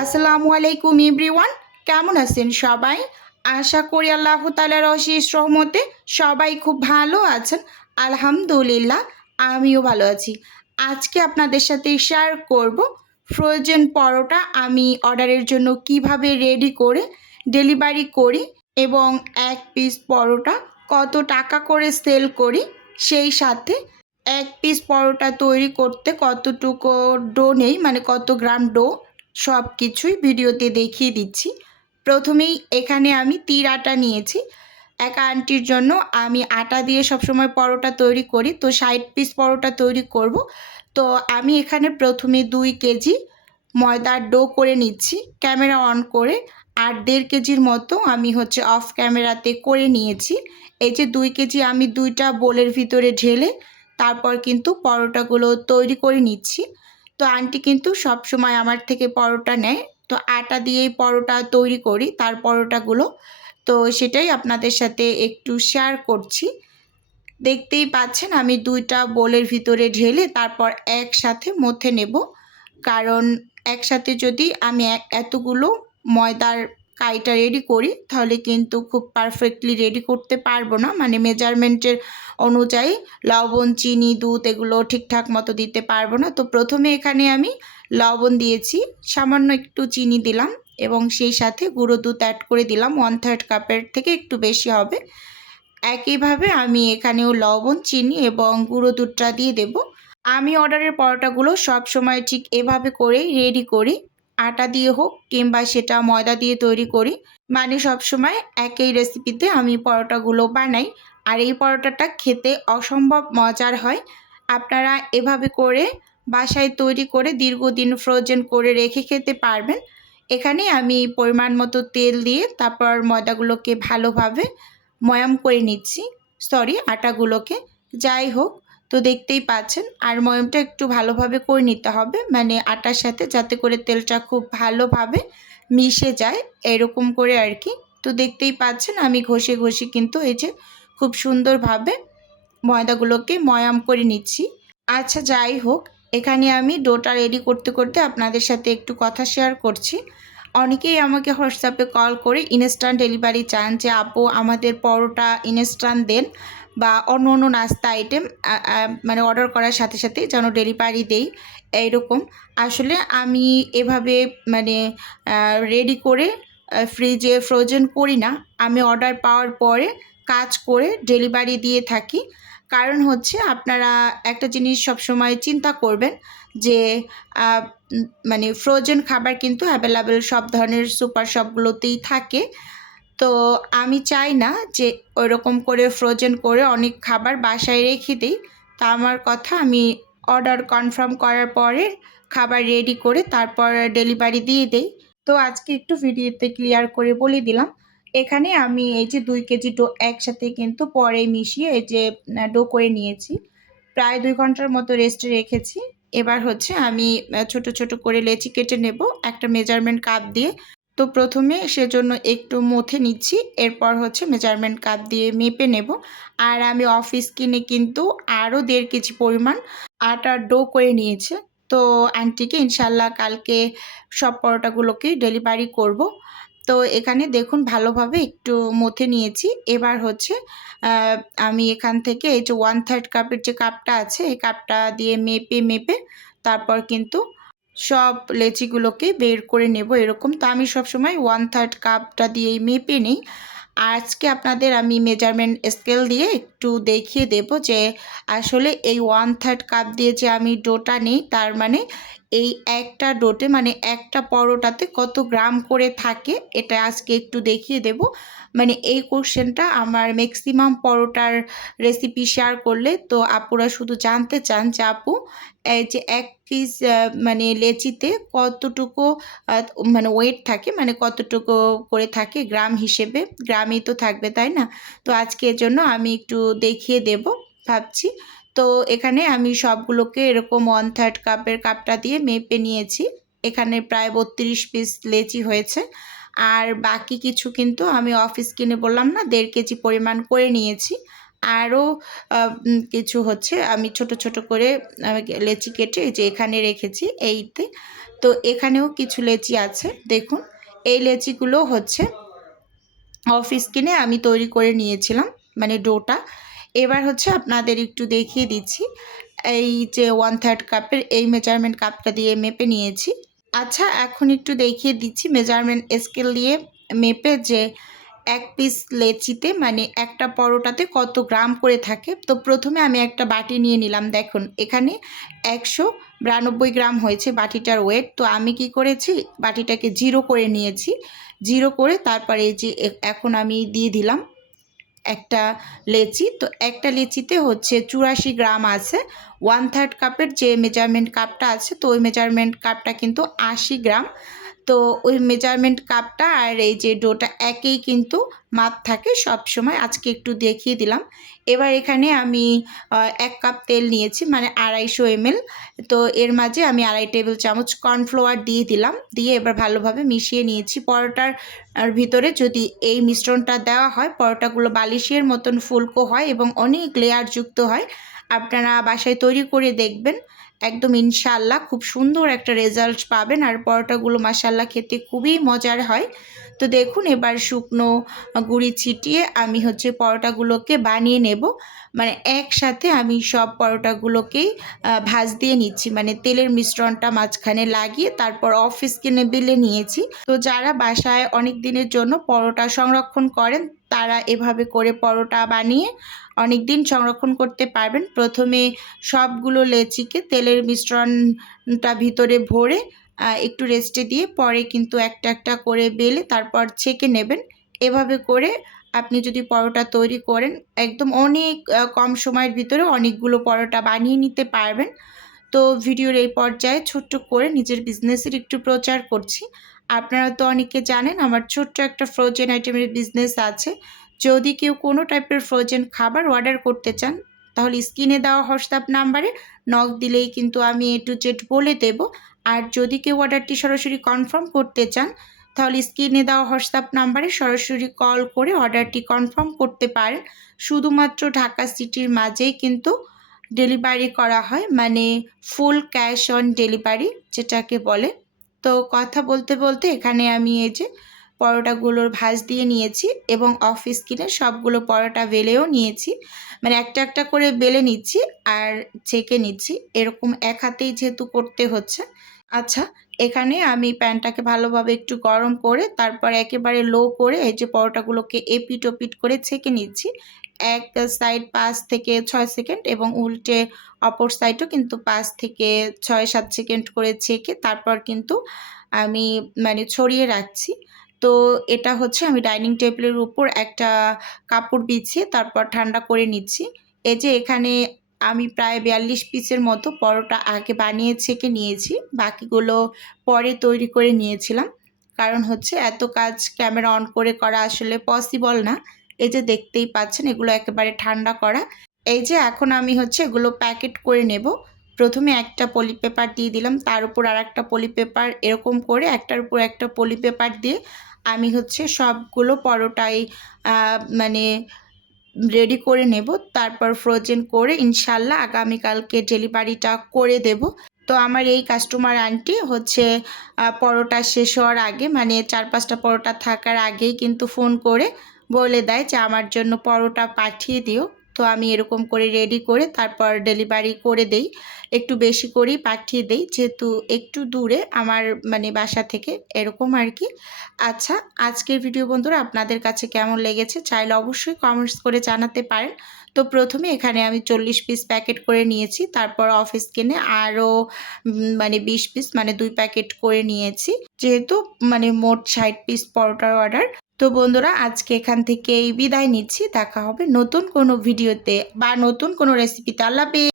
আসসালামু আলাইকুম এভরিওয়ান, কেমন আছেন সবাই? আশা করি আল্লাহ তাআলার অশেষ রহমতে সবাই খুব ভালো আছেন। আলহামদুলিল্লাহ, আমিও ভালো আছি। আজকে আপনাদের সাথে শেয়ার করব ফ্রোজেন পরোটা আমি অর্ডারের জন্য কিভাবে রেডি করে ডেলিভারি করি এবং এক পিস পরোটা কত টাকা করে সেল করি, সেই সাথে এক পিস পরোটা তৈরি করতে কতটুকু ডো নেই, মানে কত গ্রাম ডো, সব কিছুই ভিডিওতে দেখিয়ে দিচ্ছি। প্রথমেই এখানে আমি তীর আটা নিয়েছি। এক আন্টির জন্য আমি আটা দিয়ে সবসময় পরোটা তৈরি করি, তো 60 পিস পরোটা তৈরি করব। তো আমি এখানে প্রথমে 2 কেজি ময়দার ডো করে নিচ্ছি ক্যামেরা অন করে, আর 1.5 কেজির মতো আমি অফ ক্যামেরাতে করে নিয়েছি। এই যে 2 কেজি আমি 2টা বোলের ভিতরে ঢেলে তারপর কিন্তু পরোটাগুলো তৈরি করে নিচ্ছি। তো আন্টি কিন্তু সব সময় আমার থেকে পরোটা নেয়, তো আটা দিয়েই পরোটা তৈরি করি তার পরোটাগুলো। তো সেটাই আপনাদের সাথে একটু শেয়ার করছি। দেখতেই পাচ্ছেন আমি 2টা বোলের ভিতরে ঢেলে তারপর একসাথে মথে নেব, কারণ একসাথে যদি আমি এতগুলো ময়দার কাইটা রেডি করি তাহলে কিন্তু খুব পারফেক্টলি রেডি করতে পারবো না, মানে মেজারমেন্টের অনুযায়ী লবণ, চিনি, দুধ এগুলো ঠিকঠাক মতো দিতে পারবো না। তো প্রথমে এখানে আমি লবণ দিয়েছি, সামান্য একটু চিনি দিলাম এবং সেই সাথে গুঁড়ো দুধ অ্যাড করে দিলাম, 1/3 কাপের থেকে একটু বেশি হবে। একইভাবে আমি এখানেও লবণ, চিনি এবং গুঁড়ো দুধটা দিয়ে দেব। আমি অর্ডারের পরোটাগুলো সব সময় ঠিক এভাবে করেই রেডি করি, আটা দিয়ে হোক কিংবা সেটা ময়দা দিয়ে তৈরি করি, মানে সব সময় একই রেসিপিতে আমি পরোটাগুলো বানাই। আর এই পরোটাটা খেতে অসম্ভব মজার হয়। আপনারা এভাবে করে বাসায় তৈরি করে দীর্ঘদিন ফ্রোজেন করে রেখে খেতে পারবেন। এখানে আমি পরিমাণ মতো তেল দিয়ে তারপর ময়দাগুলোকে ভালোভাবে ময়াম করে নিচ্ছি, আটাগুলোকে। যাই হোক, তো দেখতেই পাচ্ছেন, আর ময়ামটা একটু ভালোভাবে করে নিতে হবে, মানে আটার সাথে, যাতে করে তেলটা খুব ভালোভাবে মিশে যায়, এরকম করে আর কি। তো দেখতেই পাচ্ছেন আমি ঘষে ঘষে কিন্তু এই যে খুব সুন্দরভাবে ময়দাগুলোকে ময়াম করে নিচ্ছি। আচ্ছা, যাই হোক, এখানে আমি ডোটা রেডি করতে করতে আপনাদের সাথে একটু কথা শেয়ার করছি। অনেকেই আমাকে হোয়াটসঅ্যাপে কল করে ইনস্ট্যান্ট ডেলিভারি চান, যে আপু আমাদের পরোটা ইনস্ট্যান্ট দেন বা অন্য অন্য নাস্তা আইটেম মানে অর্ডার করার সাথে সাথে যেন ডেলিভারি দেই, এইরকম। আসলে আমি এভাবে মানে রেডি করে ফ্রিজে ফ্রোজেন করি না, আমি অর্ডার পাওয়ার পরে কাজ করে ডেলিভারি দিয়ে থাকি। কারণ আপনারা একটা জিনিস সবসময় চিন্তা করবেন যে মানে ফ্রোজেন খাবার কিন্তু অ্যাভেলেবেল সব ধরনের সুপার শপগুলোতেই থাকে। তো আমি চাই না যে ওইরকম করে ফ্রোজেন করে অনেক খাবার বাসায় রেখে দিই। তা আমার কথা, আমি অর্ডার কনফার্ম করার পরে খাবার রেডি করে তারপর ডেলিভারি দিয়ে দেই। তো আজকে একটু ভিডিওতে ক্লিয়ার করে বলে দিলাম। এখানে আমি এই যে 2 কেজি ডো একসাথে কিন্তু পরে মিশিয়ে এই যে ডো করে নিয়েছি। প্রায় 2 ঘন্টার মতো রেস্টে রেখেছি। এবার আমি ছোট ছোট করে লেচি কেটে নেব একটা মেজারমেন্ট কাপ দিয়ে। তো প্রথমে সেজন্য একটু মথে নিচ্ছি, এরপর মেজারমেন্ট কাপ দিয়ে মেপে নেব। আর আমি অফিস কিনে কিন্তু আরও 1.5 কেজি পরিমাণ আটার ডো করে নিয়েছে। তো আন্টিকে ইনশাল্লাহ কালকে সব পরোটাগুলোকেই ডেলিভারি করব। তো এখানে দেখুন ভালোভাবে একটু মথে নিয়েছি। এবার আমি এখান থেকে এই যে 1/3 কাপের যে কাপটা আছে, এই কাপটা দিয়ে মেপে মেপে তারপর কিন্তু সব লেচিগুলোকে বের করে নেব এরকম। তো আমি সবসময় 1/3 কাপটা দিয়েই মেপে নিই। আজকে আপনাদের আমি মেজারমেন্ট স্কেল দিয়ে একটু দেখিয়ে দেব যে আসলে এই 1/3 কাপ দিয়ে যে আমি ডোটা নিই, তার মানে এই একটা ডোতে, মানে একটা পরোটাতে কত গ্রাম করে থাকে, এটা আজকে একটু দেখিয়ে দেব। মানে এই কোশ্চেনটা আমার ম্যাক্সিমাম পরোটার রেসিপি শেয়ার করলে তো আপুরা শুধু জানতে চান যে আপু এই যে এক পিস মানে লেচিতে কতটুকু মানে ওয়েট থাকে, মানে কতটুকু করে থাকে গ্রাম হিসেবে, গ্রামই তো থাকবে তাই না? তো আজকে এর জন্য আমি একটু দেখিয়ে দেব ভাবছি। তো এখানে আমি সবগুলোকে এরকম 1/3 কাপের কাপটা দিয়ে মেপে নিয়েছি। এখানে প্রায় 32 পিস লেচি হয়েছে। আর বাকি কিছু কিন্তু আমি অফিস কিনে বললাম না 1.5 কেজি পরিমাণ করে নিয়েছি। আরও কিছু হচ্ছে আমি ছোট ছোট করে লেচি কেটে এই যে এখানে রেখেছি এইতে। তো এখানেও কিছু লেচি আছে দেখুন। এই লেচিগুলো হচ্ছে অফিস কিনে আমি তৈরি করে নিয়েছিলাম, মানে ডোটা। এবার হচ্ছে আপনাদের একটু দেখিয়ে দিচ্ছি। এই যে 1/3 কাপের এই মেজারমেন্ট কাপটা দিয়ে মেপে নিয়েছি। আচ্ছা, এখন একটু দেখিয়ে দিচ্ছি মেজারমেন্ট স্কেল দিয়ে মেপে যে এক পিস লেচিতে মানে একটা পরোটাতে কত গ্রাম করে থাকে। তো প্রথমে আমি একটা বাটি নিয়ে নিলাম। দেখুন এখানে 192 গ্রাম হয়েছে বাটিটার ওয়েট। তো আমি কি করেছি, বাটিটাকে 0 করে নিয়েছি। 0 করে তারপরে এই যে এখন আমি দিয়ে দিলাম একটা লেচি। তো একটা লেচিতে হচ্ছে 84 গ্রাম আছে। 1/3 কাপের যে মেজারমেন্ট কাপটা আছে, তো ওই মেজারমেন্ট কাপটা কিন্তু 80 গ্রাম। তো ওই মেজারমেন্ট কাপটা আর এই যে ডোটা একই কিন্তু মাপ থাকে সব সময়। আজকে একটু দেখিয়ে দিলাম। এবার এখানে আমি 1 কাপ তেল নিয়েছি, মানে 250 ml। তো এর মাঝে আমি 2.5 টেবিল চামচ কর্নফ্লাওয়ার দিয়ে দিলাম। দিয়ে এবার ভালোভাবে মিশিয়ে নিয়েছি। পরোটার ভিতরে যদি এই মিশ্রণটা দেওয়া হয়, পরোটাগুলো বালিশের মতন ফুলকো হয় এবং অনেক লেয়ারযুক্ত হয়। আপনারা বাসায় তৈরি করে দেখবেন, একদম ইনশাআল্লাহ খুব সুন্দর একটা রেজাল্ট পাবেন। আর পরোটাগুলো মাশাআল্লাহ খেতে খুবই মজার হয়। তো দেখুন এবার শুকনো গুঁড়ি ছিটিয়ে আমি হচ্ছে পরোটাগুলোকে বানিয়ে নেব। মানে একসাথে আমি সব পরোটাগুলোকেই ভাঁজ দিয়ে নিচ্ছি, মানে তেলের মিশ্রণটা মাঝখানে লাগিয়ে তারপর অফিস কিনে বেলে নিয়েছি। তো যারা বাসায় অনেক দিনের জন্য পরোটা সংরক্ষণ করেন, তারা এভাবে করে পরোটা বানিয়ে অনেক দিন সংরক্ষণ করতে পারবেন। প্রথমে সবগুলো লেচিকে তেলের মিশ্রণটা ভিতরে ভরে একটু রেস্টে দিয়ে পরে কিন্তু একটা একটা করে বেলে তারপর ছেঁকে নেবেন। এভাবে করে আপনি যদি পরোটা তৈরি করেন, একদম অনেক কম সময়ের ভিতরে অনেকগুলো পরোটা বানিয়ে নিতে পারবেন। তো ভিডিওর এই পর্যায়ে ছোট্ট করে নিজের বিজনেসের একটু প্রচার করছি। আপনারা তো অনেকে জানেন আমার ছোট্ট একটা ফ্রোজেন আইটেমের বিজনেস আছে। যদি কেউ কোনো টাইপের ফ্রোজেন খাবার অর্ডার করতে চান, তাহলে স্ক্রিনে দেওয়া হোয়াটসঅ্যাপ নাম্বারে নক দিলেই কিন্তু আমি A to Z বলে দেব। আর যদি কেউ অর্ডারটি সরাসরি কনফার্ম করতে চান, তাহলে স্ক্রিনে দেওয়া হোয়াটসঅ্যাপ নাম্বারে সরাসরি কল করে অর্ডারটি কনফার্ম করতে পারেন। শুধুমাত্র ঢাকা সিটির মাঝেই কিন্তু ডেলিভারি করা হয়, মানে ফুল ক্যাশ অন ডেলিভারি যেটাকে বলে। তো কথা বলতে বলতে এখানে আমি এই যে পরোটাগুলোর ভাঁজ দিয়ে নিয়েছি এবং অফিস কিনে সবগুলো পরোটা বেলেও নিয়েছি। মানে একটা একটা করে বেলে নিচ্ছি আর ছেঁকে নিচ্ছি, এরকম এক হাতেই যেহেতু করতে হচ্ছে। আচ্ছা, এখানে আমি প্যানটাকে ভালোভাবে একটু গরম করে তারপর একেবারে লো করে এই যে পরোটাগুলোকে এপিট ওপিট করে ছেঁকে নিচ্ছি। এক সাইড 5 থেকে 6 সেকেন্ড এবং উল্টে অপর সাইডও কিন্তু 5 থেকে 6-7 সেকেন্ড করে ছেঁকে তারপর কিন্তু আমি মানে ছড়িয়ে রাখছি। তো এটা হচ্ছে আমি ডাইনিং টেবিলের উপর একটা কাপড় বিছিয়ে তারপর ঠান্ডা করে নিচ্ছি। এই যে এখানে আমি প্রায় 42 পিসের মতো পরোটা আগে বানিয়ে ছেঁকে নিয়েছি। বাকিগুলো পরে তৈরি করে নিয়েছিলাম। কারণ হচ্ছে এত কাজ ক্যামেরা অন করে করা আসলে পসিবল না। এই যে দেখতেই পাচ্ছেন এগুলো একেবারে ঠান্ডা করা। এই যে এখন আমি হচ্ছে এগুলো প্যাকেট করে নেব। প্রথমে একটা পলি পেপার দিয়ে দিলাম, তার উপর আরেকটা পলি পেপার, এরকম করে একটার উপর একটা পলি পেপার দিয়ে আমি হচ্ছে সবগুলো পরোটাই মানে রেডি করে নেব। তারপর ফ্রোজেন করে ইনশাল্লাহ আগামীকালকে ডেলিভারিটা করে দেব। তো আমার এই কাস্টমার আন্টি হচ্ছে পরোটা শেষ হওয়ার আগে, মানে 4-5টা পরোটা থাকার আগেই কিন্তু ফোন করে বলে দেয় যে আমার জন্য পরোটা পাঠিয়ে দিও। তো আমি এরকম করে রেডি করে তারপর ডেলিভারি করে দেই। একটু বেশি করেই পাঠিয়ে দেই যেহেতু একটু দূরে আমার মানে বাসা থেকে, এরকম আর কি। আচ্ছা, আজকের ভিডিও বন্ধুরা আপনাদের কাছে কেমন লেগেছে চাইলে অবশ্যই কমেন্টস করে জানাতে পারেন। তো প্রথমে এখানে আমি 40 পিস প্যাকেট করে নিয়েছি, তারপর অফিস কিনে আরও মানে 20 পিস মানে 2 প্যাকেট করে নিয়েছি, যেহেতু মানে মোট 60 পিস পরোটার অর্ডার। তো বন্ধুরা আজকে এখান থেকেই বিদায় নিচ্ছি। দেখা হবে নতুন কোনো ভিডিওতে বা নতুন কোনো রেসিপিতে। আল্লাহ হাফেজ।